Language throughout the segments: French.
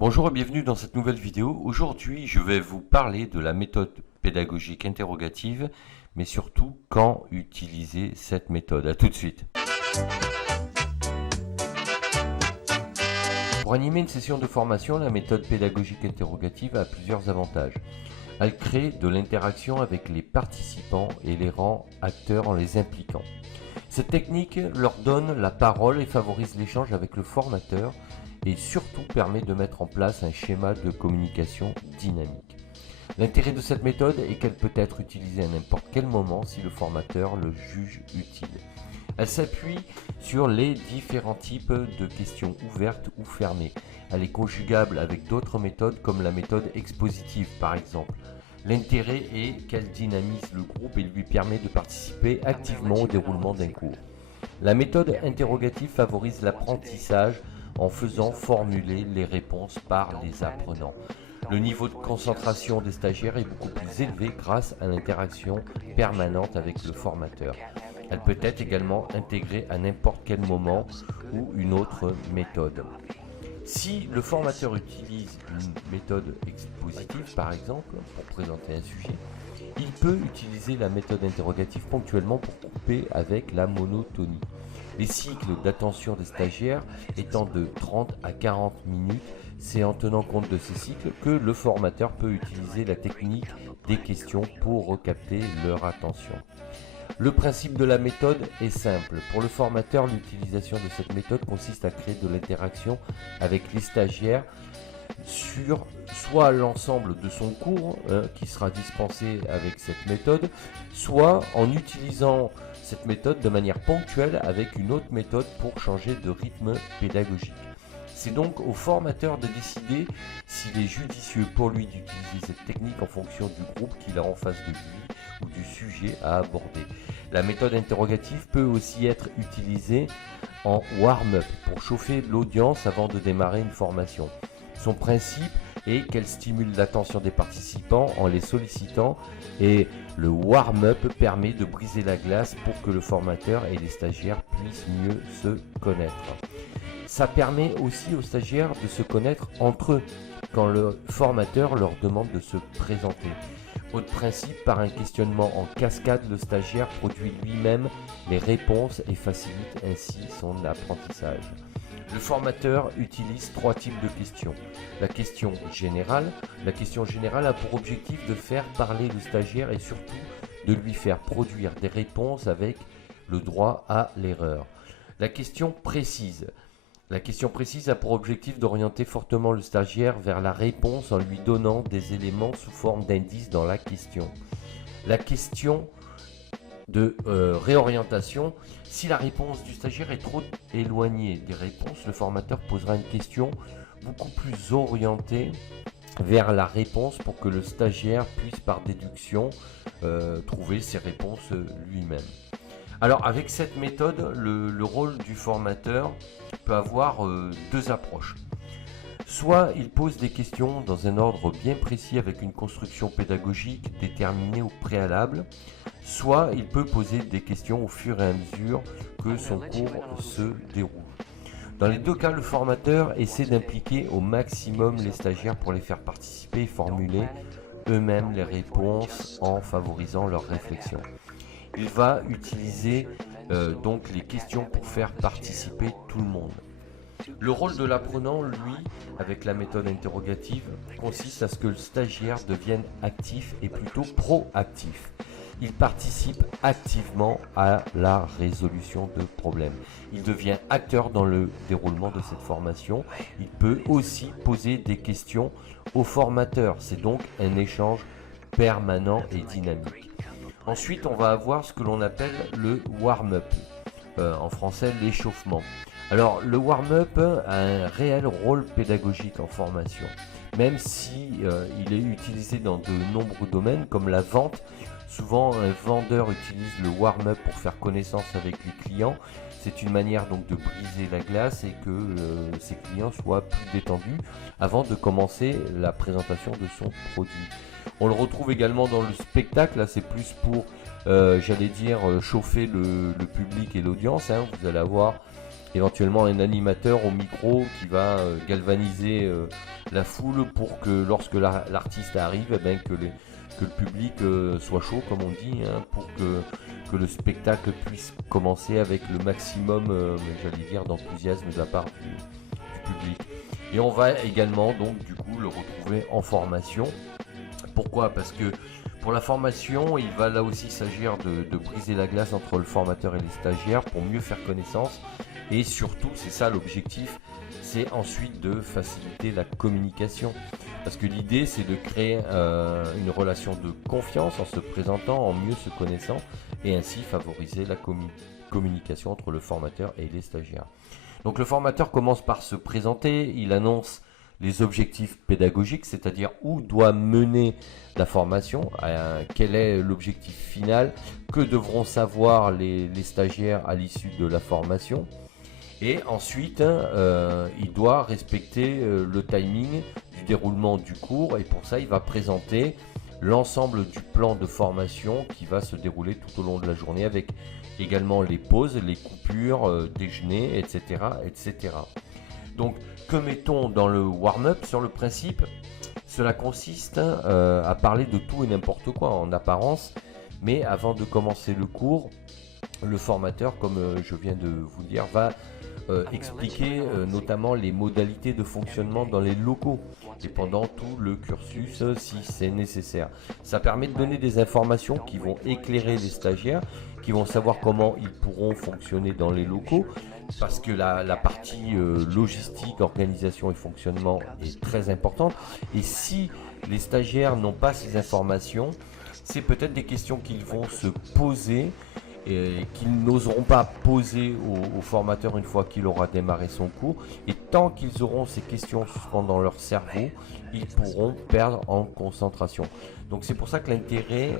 Bonjour et bienvenue dans cette nouvelle vidéo. Aujourd'hui, je vais vous parler de la méthode pédagogique interrogative, mais surtout quand utiliser cette méthode. À tout de suite. Pour animer une session de formation, la méthode pédagogique interrogative a plusieurs avantages. Elle crée de l'interaction avec les participants et les rend acteurs en les impliquant. Cette technique leur donne la parole et favorise l'échange avec le formateur et surtout permet de mettre en place un schéma de communication dynamique. L'intérêt de cette méthode est qu'elle peut être utilisée à n'importe quel moment si le formateur le juge utile. Elle s'appuie sur les différents types de questions ouvertes ou fermées. Elle est conjugable avec d'autres méthodes comme la méthode expositive par exemple. L'intérêt est qu'elle dynamise le groupe et lui permet de participer activement au déroulement d'un cours. La méthode interrogative favorise l'apprentissage en faisant formuler les réponses par les apprenants. Le niveau de concentration des stagiaires est beaucoup plus élevé grâce à l'interaction permanente avec le formateur. Elle peut être également intégrée à n'importe quel moment ou une autre méthode. Si le formateur utilise une méthode expositive, par exemple, pour présenter un sujet, il peut utiliser la méthode interrogative ponctuellement pour couper avec la monotonie. Les cycles d'attention des stagiaires étant de 30 à 40 minutes, c'est en tenant compte de ces cycles que le formateur peut utiliser la technique des questions pour recapter leur attention. Le principe de la méthode est simple. Pour le formateur, l'utilisation de cette méthode consiste à créer de l'interaction avec les stagiaires sur soit l'ensemble de son cours qui sera dispensé avec cette méthode, soit en utilisant cette méthode de manière ponctuelle avec une autre méthode pour changer de rythme pédagogique. C'est donc au formateur de décider s'il est judicieux pour lui d'utiliser cette technique en fonction du groupe qu'il a en face de lui ou du sujet à aborder. La méthode interrogative peut aussi être utilisée en warm-up pour chauffer l'audience avant de démarrer une formation. Son principe est qu'elle stimule l'attention des participants en les sollicitant et le warm-up permet de briser la glace pour que le formateur et les stagiaires puissent mieux se connaître. Ça permet aussi aux stagiaires de se connaître entre eux quand le formateur leur demande de se présenter. Autre principe, par un questionnement en cascade, le stagiaire produit lui-même les réponses et facilite ainsi son apprentissage. Le formateur utilise trois types de questions. La question générale. La question générale a pour objectif de faire parler le stagiaire et surtout de lui faire produire des réponses avec le droit à l'erreur. La question précise. La question précise a pour objectif d'orienter fortement le stagiaire vers la réponse en lui donnant des éléments sous forme d'indices dans la question. La question de réorientation, si la réponse du stagiaire est trop éloignée des réponses, le formateur posera une question beaucoup plus orientée vers la réponse pour que le stagiaire puisse par déduction trouver ses réponses lui-même. Alors avec cette méthode, le rôle du formateur peut avoir deux approches. Soit il pose des questions dans un ordre bien précis avec une construction pédagogique déterminée au préalable, soit il peut poser des questions au fur et à mesure que son cours se déroule. Dans les deux cas, le formateur essaie d'impliquer au maximum les stagiaires pour les faire participer et formuler eux-mêmes les réponses en favorisant leur réflexion. Il va utiliser donc les questions pour faire participer tout le monde. Le rôle de l'apprenant, lui, avec la méthode interrogative, consiste à ce que le stagiaire devienne actif et plutôt proactif. Il participe activement à la résolution de problèmes. Il devient acteur dans le déroulement de cette formation. Il peut aussi poser des questions au formateur. C'est donc un échange permanent et dynamique. Ensuite, on va avoir ce que l'on appelle le warm-up, en français l'échauffement. Alors, le warm-up a un réel rôle pédagogique en formation, même si il est utilisé dans de nombreux domaines comme la vente. Souvent, un vendeur utilise le warm-up pour faire connaissance avec les clients. C'est une manière donc de briser la glace et que ses clients soient plus détendus avant de commencer la présentation de son produit. On le retrouve également dans le spectacle, là c'est plus pour, j'allais dire, chauffer le public et l'audience. Vous allez avoir éventuellement un animateur au micro qui va galvaniser la foule pour que lorsque l'artiste arrive, eh ben, que le public soit chaud, comme on dit, hein, pour que le spectacle puisse commencer avec le maximum, j'allais dire, d'enthousiasme de la part du public. Et on va également donc du coup le retrouver en formation. Pourquoi? Parce que pour la formation, il va là aussi s'agir de briser la glace entre le formateur et les stagiaires pour mieux faire connaissance. Et surtout, c'est ça l'objectif, c'est ensuite de faciliter la communication. Parce que l'idée, c'est de créer une relation de confiance en se présentant, en mieux se connaissant, et ainsi favoriser la communication entre le formateur et les stagiaires. Donc le formateur commence par se présenter, il annonce les objectifs pédagogiques, c'est-à-dire où doit mener la formation, quel est l'objectif final, que devront savoir les stagiaires à l'issue de la formation. Et ensuite, il doit respecter le timing du déroulement du cours, et pour ça, il va présenter l'ensemble du plan de formation qui va se dérouler tout au long de la journée, avec également les pauses, les coupures, déjeuner, etc., etc. Donc, que mettons dans le warm-up sur le principe? Cela consiste à parler de tout et n'importe quoi en apparence, mais avant de commencer le cours, le formateur, comme je viens de vous le dire, va expliquer notamment les modalités de fonctionnement dans les locaux et pendant tout le cursus si c'est nécessaire. Ça permet de donner des informations qui vont éclairer les stagiaires, qui vont savoir comment ils pourront fonctionner dans les locaux, parce que la partie logistique, organisation et fonctionnement est très importante. Et si les stagiaires n'ont pas ces informations, c'est peut-être des questions qu'ils vont se poser et qu'ils n'oseront pas poser au formateur une fois qu'il aura démarré son cours. Et tant qu'ils auront ces questions suspendues dans leur cerveau, ils pourront perdre en concentration. Donc c'est pour ça que l'intérêt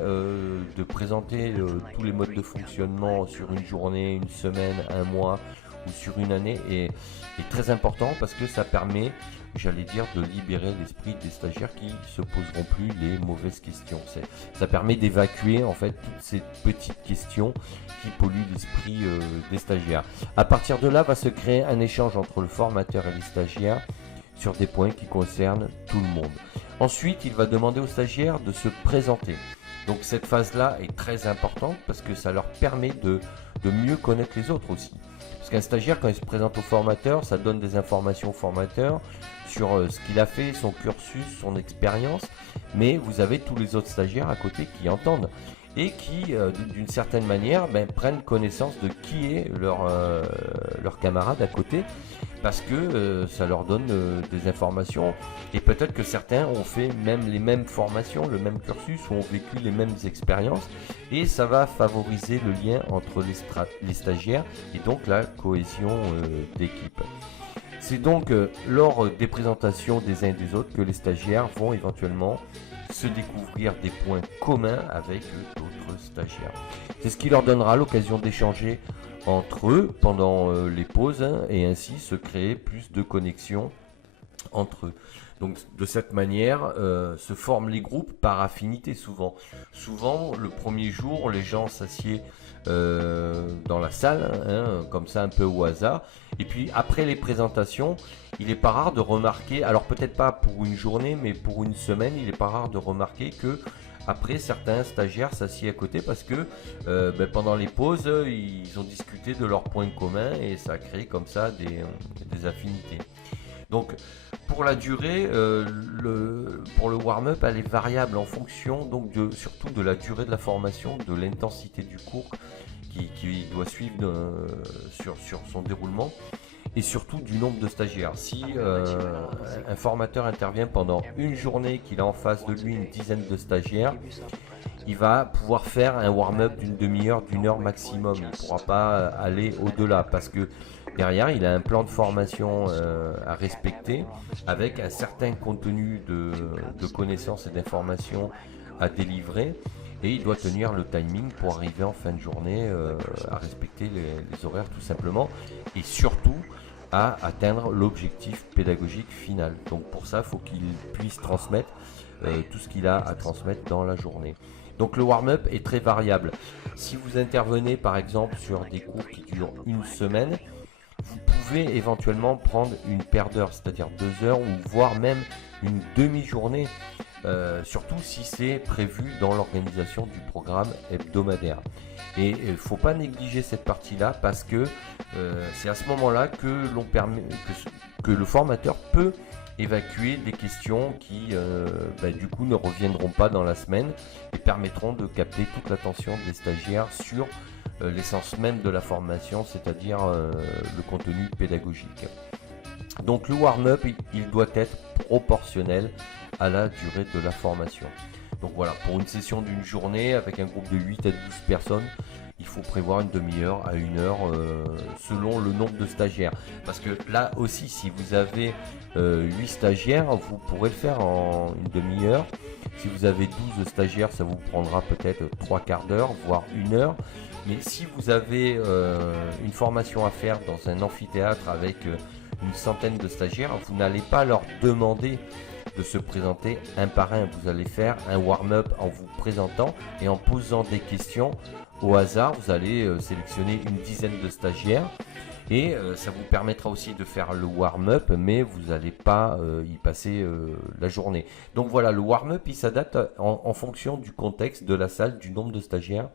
de présenter tous les modes de fonctionnement sur une journée, une semaine, un mois ou sur une année est très important, parce que ça permet, j'allais dire, de libérer l'esprit des stagiaires qui se poseront plus les mauvaises questions. Ça permet d'évacuer en fait toutes ces petites questions qui polluent l'esprit des stagiaires. À partir de là, va se créer un échange entre le formateur et les stagiaires sur des points qui concernent tout le monde. Ensuite, il va demander aux stagiaires de se présenter. Donc cette phase-là est très importante parce que ça leur permet de mieux connaître les autres aussi. Parce qu'un stagiaire, quand il se présente au formateur, ça donne des informations au formateur sur ce qu'il a fait, son cursus, son expérience. Mais vous avez tous les autres stagiaires à côté qui entendent et qui, d'une certaine manière, prennent connaissance de qui est leur camarade à côté, parce que ça leur donne des informations. Et peut-être que certains ont fait même les mêmes formations, le même cursus, ou ont vécu les mêmes expériences, et ça va favoriser le lien entre les stagiaires et donc la cohésion d'équipe. C'est donc lors des présentations des uns et des autres que les stagiaires vont éventuellement se découvrir des points communs avec d'autres stagiaires. C'est ce qui leur donnera l'occasion d'échanger entre eux pendant les pauses, et ainsi se créer plus de connexions entre eux. Donc de cette manière se forment les groupes par affinité souvent. Souvent le premier jour, les gens s'assiedent dans la salle, comme ça un peu au hasard. Et puis après les présentations, il n'est pas rare de remarquer, alors peut-être pas pour une journée, mais pour une semaine, il n'est pas rare de remarquer que après, certains stagiaires s'assiedent à côté parce que pendant les pauses, ils ont discuté de leurs points communs et ça a créé comme ça des affinités. Donc pour la durée, pour le warm-up, elle est variable en fonction donc surtout de la durée de la formation, de l'intensité du cours qui doit suivre sur son déroulement, et surtout du nombre de stagiaires. Si un formateur intervient pendant une journée, qu'il a en face de lui une dizaine de stagiaires, il va pouvoir faire un warm-up d'une demi-heure, d'une heure maximum. Il ne pourra pas aller au-delà parce que derrière, il a un plan de formation à respecter avec un certain contenu de connaissances et d'informations à délivrer. Et il doit tenir le timing pour arriver en fin de journée à respecter les horaires tout simplement. Et surtout, à atteindre l'objectif pédagogique final. Donc pour ça, il faut qu'il puisse transmettre tout ce qu'il a à transmettre dans la journée. Donc le warm-up est très variable. Si vous intervenez par exemple sur des cours qui durent une semaine, vous pouvez éventuellement prendre une paire d'heures, c'est-à-dire 2 heures ou voire même une demi-journée, surtout si c'est prévu dans l'organisation du programme hebdomadaire. Et il ne faut pas négliger cette partie-là parce que c'est à ce moment-là que l'on permet que le formateur peut évacuer des questions qui du coup ne reviendront pas dans la semaine et permettront de capter toute l'attention des stagiaires sur l'essence même de la formation, c'est-à-dire le contenu pédagogique. Donc le warm-up, il doit être proportionnel à la durée de la formation. Donc voilà, pour une session d'une journée avec un groupe de 8 à 12 personnes, il faut prévoir une demi-heure à 1 heure selon le nombre de stagiaires. Parce que là aussi, si vous avez 8 stagiaires, vous pourrez le faire en une demi-heure. Si vous avez 12 stagiaires, ça vous prendra peut-être 3/4 d'heure, voire 1 heure. Mais si vous avez une formation à faire dans un amphithéâtre avec une centaine de stagiaires, vous n'allez pas leur demander de se présenter un par un. Vous allez faire un warm-up en vous présentant et en posant des questions au hasard. Vous allez sélectionner une dizaine de stagiaires et ça vous permettra aussi de faire le warm-up, mais vous n'allez pas y passer la journée. Donc voilà, le warm-up il s'adapte en fonction du contexte, de la salle, du nombre de stagiaires,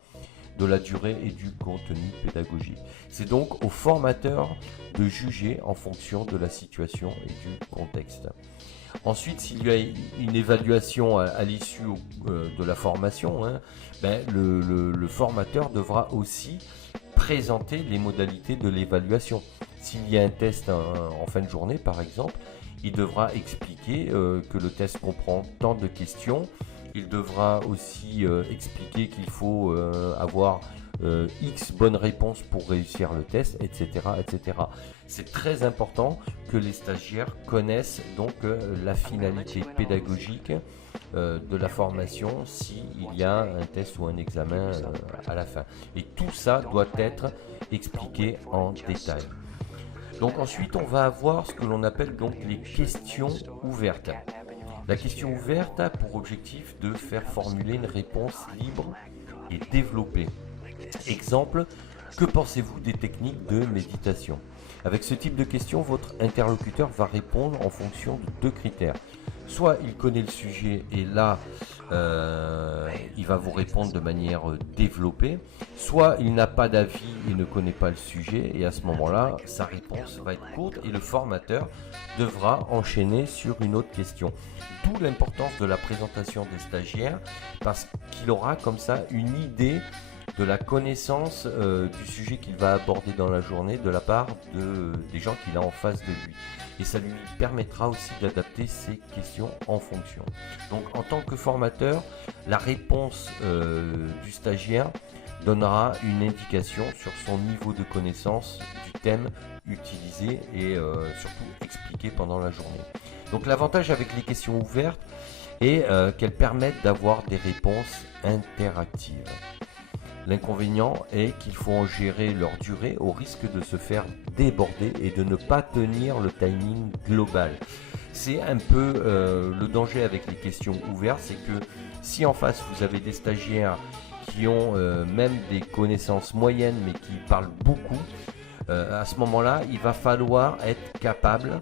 de la durée et du contenu pédagogique. C'est donc au formateur de juger en fonction de la situation et du contexte. Ensuite, s'il y a une évaluation à l'issue de la formation, le formateur devra aussi présenter les modalités de l'évaluation. S'il y a un test en fin de journée, par exemple, il devra expliquer que le test comprend tant de questions. Il devra aussi expliquer qu'il faut avoir X bonnes réponses pour réussir le test, etc. etc. C'est très important que les stagiaires connaissent donc la finalité pédagogique de la formation s'il y a un test ou un examen à la fin. Et tout ça doit être expliqué en détail. Donc ensuite, on va avoir ce que l'on appelle donc les questions ouvertes. La question ouverte a pour objectif de faire formuler une réponse libre et développée. Exemple, que pensez-vous des techniques de méditation? Avec ce type de question, votre interlocuteur va répondre en fonction de 2 critères. Soit il connaît le sujet et là, il va vous répondre de manière développée, soit il n'a pas d'avis et ne connaît pas le sujet et à ce moment-là, sa réponse va être courte et le formateur devra enchaîner sur une autre question. D'où l'importance de la présentation des stagiaires parce qu'il aura comme ça une idée de la connaissance du sujet qu'il va aborder dans la journée de la part des gens qu'il a en face de lui. Et ça lui permettra aussi d'adapter ses questions en fonction. Donc en tant que formateur, la réponse du stagiaire donnera une indication sur son niveau de connaissance du thème utilisé et surtout expliqué pendant la journée. Donc l'avantage avec les questions ouvertes est qu'elles permettent d'avoir des réponses interactives. L'inconvénient est qu'il faut en gérer leur durée au risque de se faire déborder et de ne pas tenir le timing global. C'est un peu le danger avec les questions ouvertes, c'est que si en face vous avez des stagiaires qui ont même des connaissances moyennes mais qui parlent beaucoup, à ce moment-là, il va falloir être capable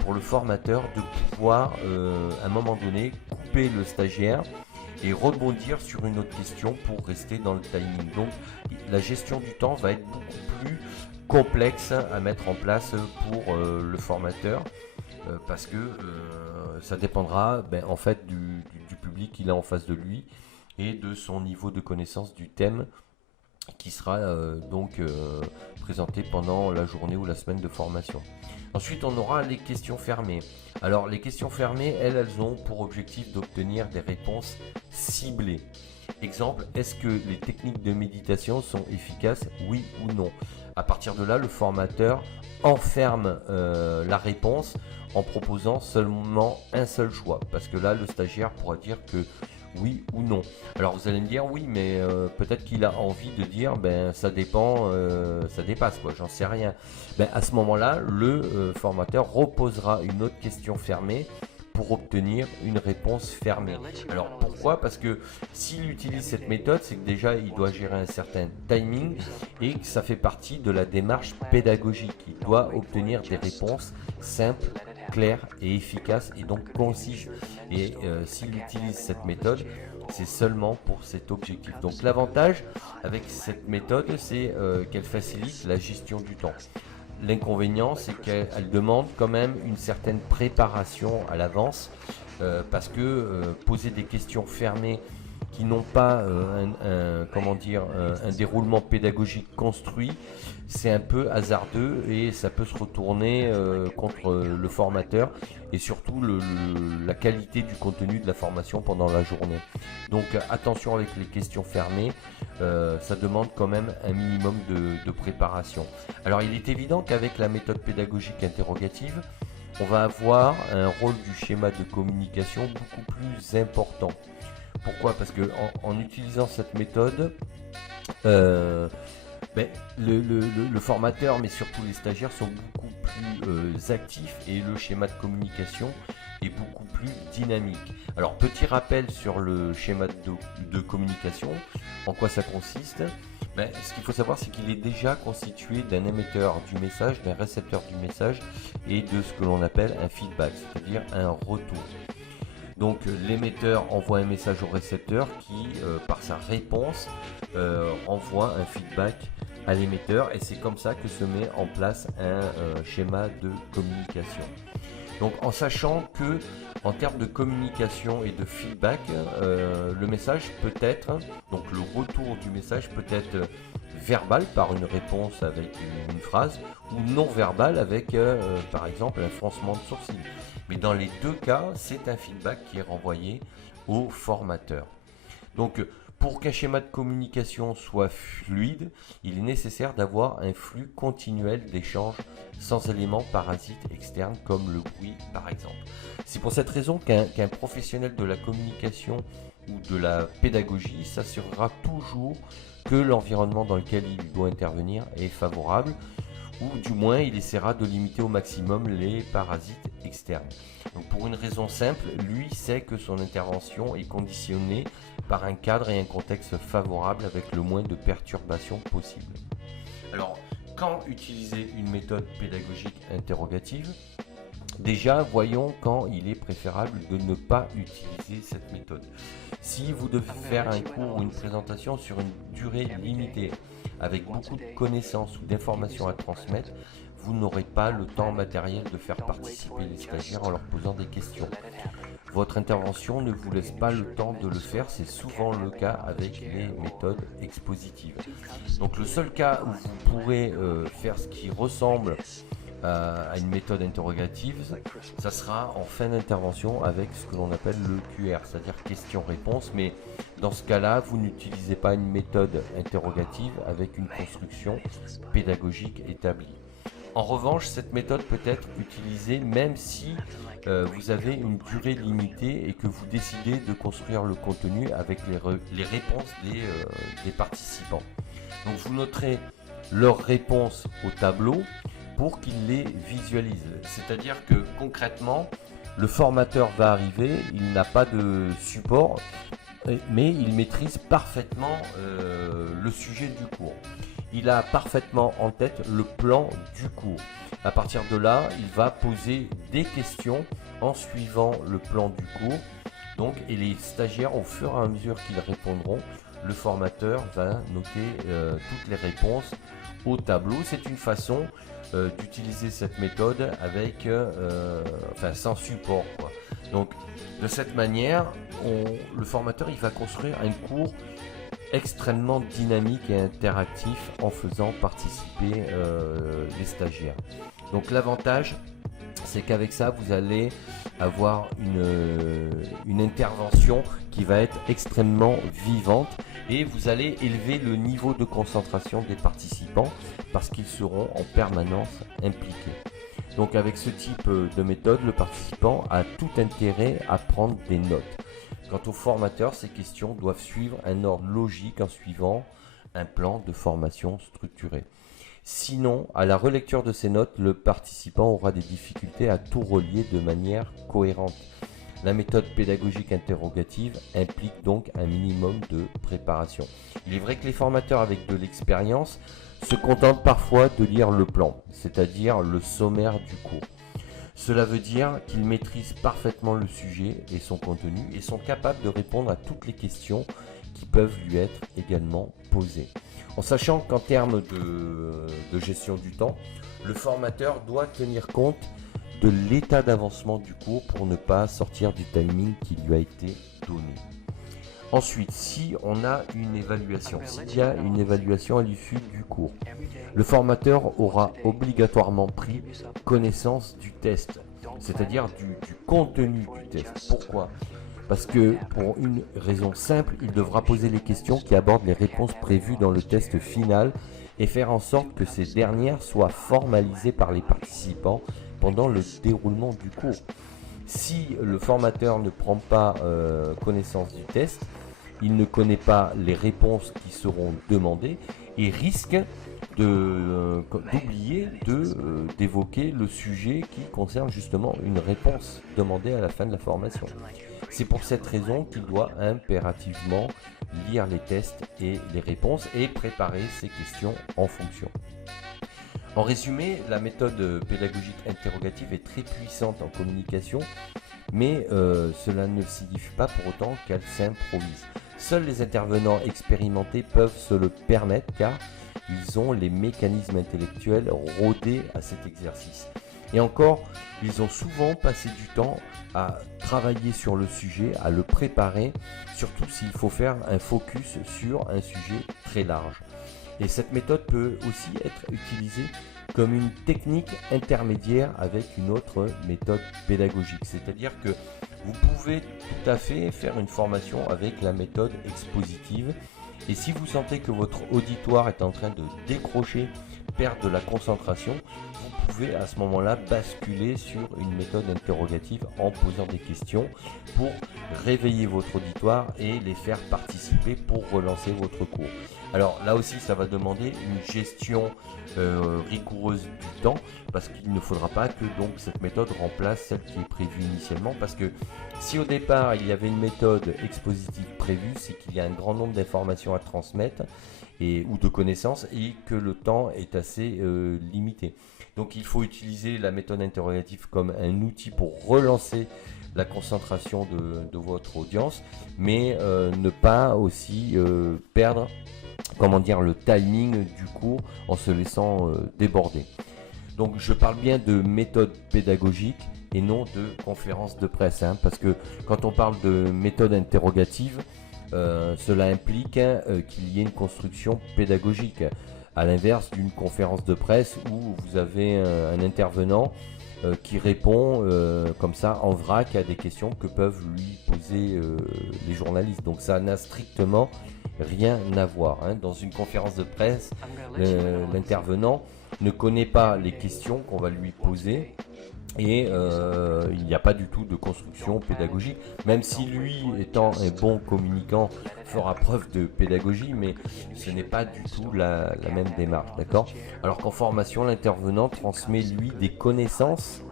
pour le formateur de pouvoir à un moment donné couper le stagiaire et rebondir sur une autre question pour rester dans le timing. Donc la gestion du temps va être beaucoup plus complexe à mettre en place pour le formateur parce que ça dépendra en fait du public qu'il a en face de lui et de son niveau de connaissance du thème qui sera présenté pendant la journée ou la semaine de formation. Ensuite, on aura les questions fermées. Alors, les questions fermées, elles ont pour objectif d'obtenir des réponses ciblées. Exemple, est-ce que les techniques de méditation sont efficaces? Oui ou non? À partir de là, le formateur enferme la réponse en proposant seulement un seul choix. Parce que là, le stagiaire pourra dire que oui ou non. Alors vous allez me dire oui, mais peut-être qu'il a envie de dire ça dépend, ça dépasse quoi, j'en sais rien. À ce moment-là, le formateur reposera une autre question fermée pour obtenir une réponse fermée. Alors pourquoi? Parce que s'il utilise cette méthode, c'est que déjà il doit gérer un certain timing et que ça fait partie de la démarche pédagogique. Il doit obtenir des réponses simples, claires et efficaces et donc concises. Et s'il utilise cette méthode, c'est seulement pour cet objectif. Donc l'avantage avec cette méthode, c'est qu'elle facilite la gestion du temps. L'inconvénient, c'est qu'elle demande quand même une certaine préparation à l'avance parce que poser des questions fermées qui n'ont pas un déroulement pédagogique construit, c'est un peu hasardeux et ça peut se retourner contre le formateur et surtout la qualité du contenu de la formation pendant la journée. Donc attention avec les questions fermées, ça demande quand même un minimum de préparation. Alors il est évident qu'avec la méthode pédagogique interrogative, on va avoir un rôle du schéma de communication beaucoup plus important. Pourquoi? Parce que en utilisant cette méthode, le formateur, mais surtout les stagiaires, sont beaucoup plus actifs et le schéma de communication est beaucoup plus dynamique. Alors, petit rappel sur le schéma de communication, en quoi ça consiste? Ce qu'il faut savoir, c'est qu'il est déjà constitué d'un émetteur du message, d'un récepteur du message et de ce que l'on appelle un feedback, c'est-à-dire un retour. Donc l'émetteur envoie un message au récepteur qui, par sa réponse, envoie un feedback à l'émetteur et c'est comme ça que se met en place un schéma de communication. Donc en sachant que en termes de communication et de feedback, le message peut être, donc le retour du message peut être verbal par une réponse avec une phrase ou non verbal avec par exemple un froncement de sourcil. Mais dans les deux cas, c'est un feedback qui est renvoyé au formateur. Donc pour qu'un schéma de communication soit fluide, il est nécessaire d'avoir un flux continuel d'échanges sans éléments parasites externes comme le bruit par exemple. C'est pour cette raison qu'un professionnel de la communication ou de la pédagogie s'assurera toujours que l'environnement dans lequel il doit intervenir est favorable ou du moins il essaiera de limiter au maximum les parasites externes. Donc pour une raison simple, lui sait que son intervention est conditionnée par un cadre et un contexte favorable avec le moins de perturbations possible. Alors, quand utiliser une méthode pédagogique interrogative? Déjà, voyons quand il est préférable de ne pas utiliser cette méthode. Si vous devez faire un cours ou une présentation sur une durée limitée, avec beaucoup de connaissances ou d'informations à transmettre, vous n'aurez pas le temps matériel de faire participer les stagiaires en leur posant des questions. Votre intervention ne vous laisse pas le temps de le faire, c'est souvent le cas avec les méthodes expositives. Donc le seul cas où vous pourrez faire ce qui ressemble à une méthode interrogative, ça sera en fin d'intervention avec ce que l'on appelle le QR, c'est-à-dire question-réponse, mais dans ce cas-là, vous n'utilisez pas une méthode interrogative avec une construction pédagogique établie. En revanche, cette méthode peut être utilisée même si vous avez une durée limitée et que vous décidez de construire le contenu avec les réponses des participants. Donc vous noterez leurs réponses au tableau pour qu'ils les visualisent. C'est-à-dire que concrètement, le formateur va arriver, il n'a pas de support, mais il maîtrise parfaitement le sujet du cours. Il a parfaitement en tête le plan du cours. À partir de là, il va poser des questions en suivant le plan du cours. Donc, et les stagiaires, au fur et à mesure qu'ils répondront, le formateur va noter toutes les réponses au tableau. C'est une façon d'utiliser cette méthode avec, sans support, quoi. Donc, de cette manière, le formateur il va construire un cours extrêmement dynamique et interactif en faisant participer les stagiaires. Donc l'avantage, c'est qu'avec ça, vous allez avoir une intervention qui va être extrêmement vivante et vous allez élever le niveau de concentration des participants parce qu'ils seront en permanence impliqués. Donc avec ce type de méthode, le participant a tout intérêt à prendre des notes. Quant au formateur, ces questions doivent suivre un ordre logique en suivant un plan de formation structuré. Sinon, à la relecture de ces notes, le participant aura des difficultés à tout relier de manière cohérente. La méthode pédagogique interrogative implique donc un minimum de préparation. Il est vrai que les formateurs avec de l'expérience se contentent parfois de lire le plan, c'est-à-dire le sommaire du cours. Cela veut dire qu'ils maîtrisent parfaitement le sujet et son contenu et sont capables de répondre à toutes les questions qui peuvent lui être également posées. En sachant qu'en termes de gestion du temps, le formateur doit tenir compte de l'état d'avancement du cours pour ne pas sortir du timing qui lui a été donné. Ensuite, si on a une évaluation, s'il y a une évaluation à l'issue du cours, le formateur aura obligatoirement pris connaissance du test, c'est-à-dire du contenu du test. Pourquoi ? Parce que pour une raison simple, il devra poser les questions qui abordent les réponses prévues dans le test final et faire en sorte que ces dernières soient formalisées par les participants pendant le déroulement du cours. Si le formateur ne prend pas connaissance du test, il ne connaît pas les réponses qui seront demandées et risque d'oublier d'évoquer le sujet qui concerne justement une réponse demandée à la fin de la formation. C'est pour cette raison qu'il doit impérativement lire les tests et les réponses et préparer ses questions en fonction. En résumé, la méthode pédagogique interrogative est très puissante en communication, mais cela ne signifie pas pour autant qu'elle s'improvise. Seuls les intervenants expérimentés peuvent se le permettre car ils ont les mécanismes intellectuels rodés à cet exercice. Et encore, ils ont souvent passé du temps à travailler sur le sujet, à le préparer, surtout s'il faut faire un focus sur un sujet très large. Et cette méthode peut aussi être utilisée comme une technique intermédiaire avec une autre méthode pédagogique. C'est-à-dire que vous pouvez tout à fait faire une formation avec la méthode expositive. Et si vous sentez que votre auditoire est en train de décrocher, perdre de la concentration, vous pouvez à ce moment-là basculer sur une méthode interrogative en posant des questions pour réveiller votre auditoire et les faire participer pour relancer votre cours. Alors là aussi, ça va demander une gestion rigoureuse du temps parce qu'il ne faudra pas que donc cette méthode remplace celle qui est prévue initialement, parce que si au départ il y avait une méthode expositive prévue, c'est qu'il y a un grand nombre d'informations à transmettre ou de connaissances et que le temps est assez limité. Donc il faut utiliser la méthode interrogative comme un outil pour relancer la concentration de votre audience, mais ne pas aussi perdre le timing du cours en se laissant déborder. Donc je parle bien de méthode pédagogique et non de conférence de presse, parce que quand on parle de méthode interrogative, cela implique qu'il y ait une construction pédagogique, à l'inverse d'une conférence de presse où vous avez un intervenant qui répond comme ça en vrac à des questions que peuvent lui poser les journalistes. Donc ça n'a strictement rien à voir. Dans une conférence de presse, l'intervenant ne connaît pas les questions qu'on va lui poser et il n'y a pas du tout de construction pédagogique, même si lui, étant un bon communicant, fera preuve de pédagogie, mais ce n'est pas du tout la même démarche, d'accord ? Alors qu'en formation, l'intervenant transmet lui des connaissances,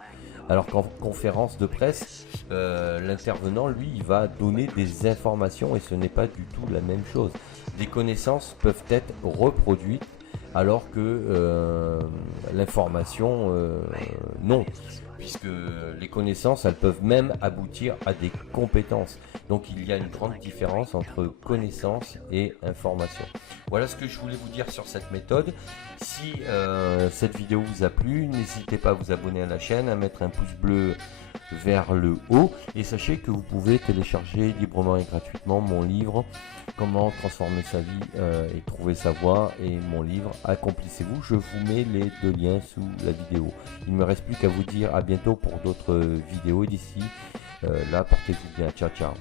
alors qu'en conférence de presse, l'intervenant, lui, il va donner des informations et ce n'est pas du tout la même chose. Des connaissances peuvent être reproduites alors que l'information, non, puisque les connaissances, elles peuvent même aboutir à des compétences. Donc il y a une grande différence entre connaissance et information. Voilà ce que je voulais vous dire sur cette méthode. Si cette vidéo vous a plu, n'hésitez pas à vous abonner à la chaîne, à mettre un pouce bleu vers le haut et sachez que vous pouvez télécharger librement et gratuitement mon livre Comment transformer sa vie et trouver sa voie, et mon livre Accomplissez-vous. Je vous mets les deux liens sous la vidéo. Il ne me reste plus qu'à vous dire à bientôt pour d'autres vidéos, et d'ici là portez-vous bien, ciao ciao.